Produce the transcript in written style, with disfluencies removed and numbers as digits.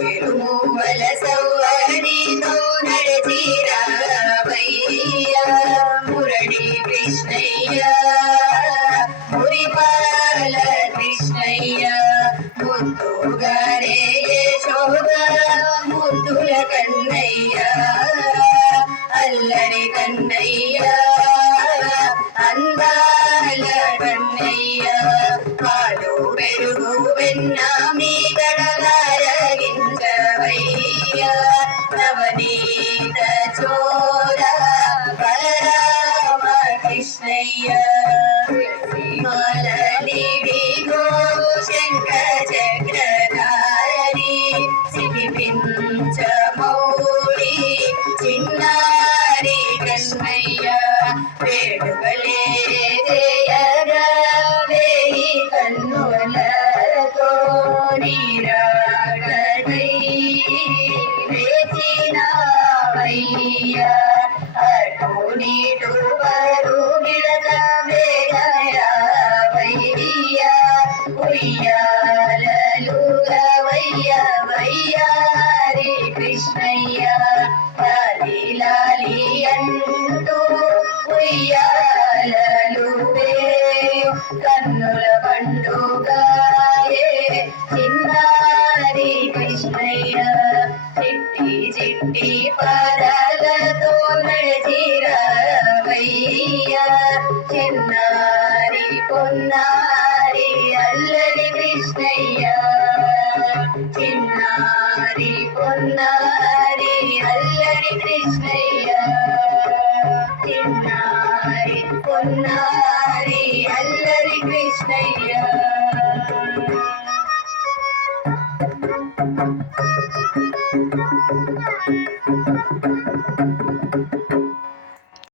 తిరుమూవల సవ్వడితో నడచిరావయ్య మురళి కృష్ణయ్య మురిపాల కృష్ణయ్య ముద్దుగారే యశోద ముద్దుల కన్నయ్య అల్లరి కన్నయ్య అందాల కన్నయ్య పాలు పెరుగు వెన్న మీగడలరగించవయ్య నవనీత చోర బలరామ కృష్ణయ్య మాలలివిగో శంఖ చక్రధారి సిగిపించమౌళి చిన్నారి కృష్ణయ్య వేడుకలే జయగా వేయి కన్నులతో నీరాగై వేచినావయ్య అటు నీటు పరుగిడక వేగరావయ్య ఉయ్యాలలుగవయ్య వయ్యారి కృష్ణయ్య లాలి లాలి అంటూ ఉయ్యాలలు వేయు కన్నుల పండుగాయే చిన్నారి కృష్ణయ్య చిట్టి చిట్టి పాదాలతో నడిచిరావయ్య చిన్నారి పొన్నారి అల్లరి కృష్ణయ్య చిన్నారి పొన్నారి అల్లరి కృష్ణయ్య చిన్నారి పొన్నారి అల్లరి కృష్ణయ్య